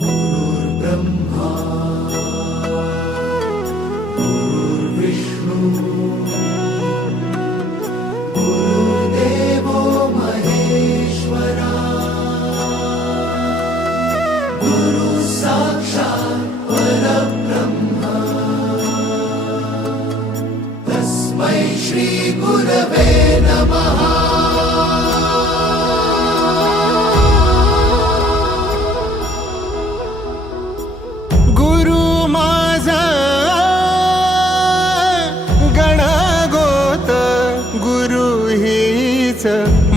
गुरुर्ब्रह्मा गुरुर्विष्णू गुरुर्देवो महेश्वरा गुरु साक्षात् परब्रह्म तस्मै श्री गुरवे नमः।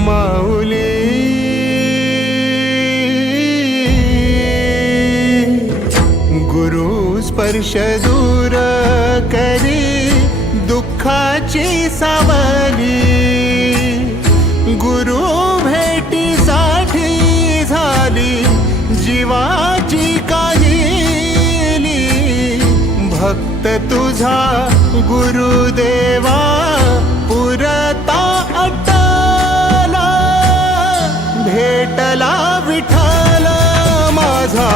माऊली गुरु स्पर्श दूर करी दुःखाची सावली, गुरु भेटीसाठी झाली जीवाची काहिली। भक्त तुझा गुरुदेवा पुरता भेटला विठ्ठल माझा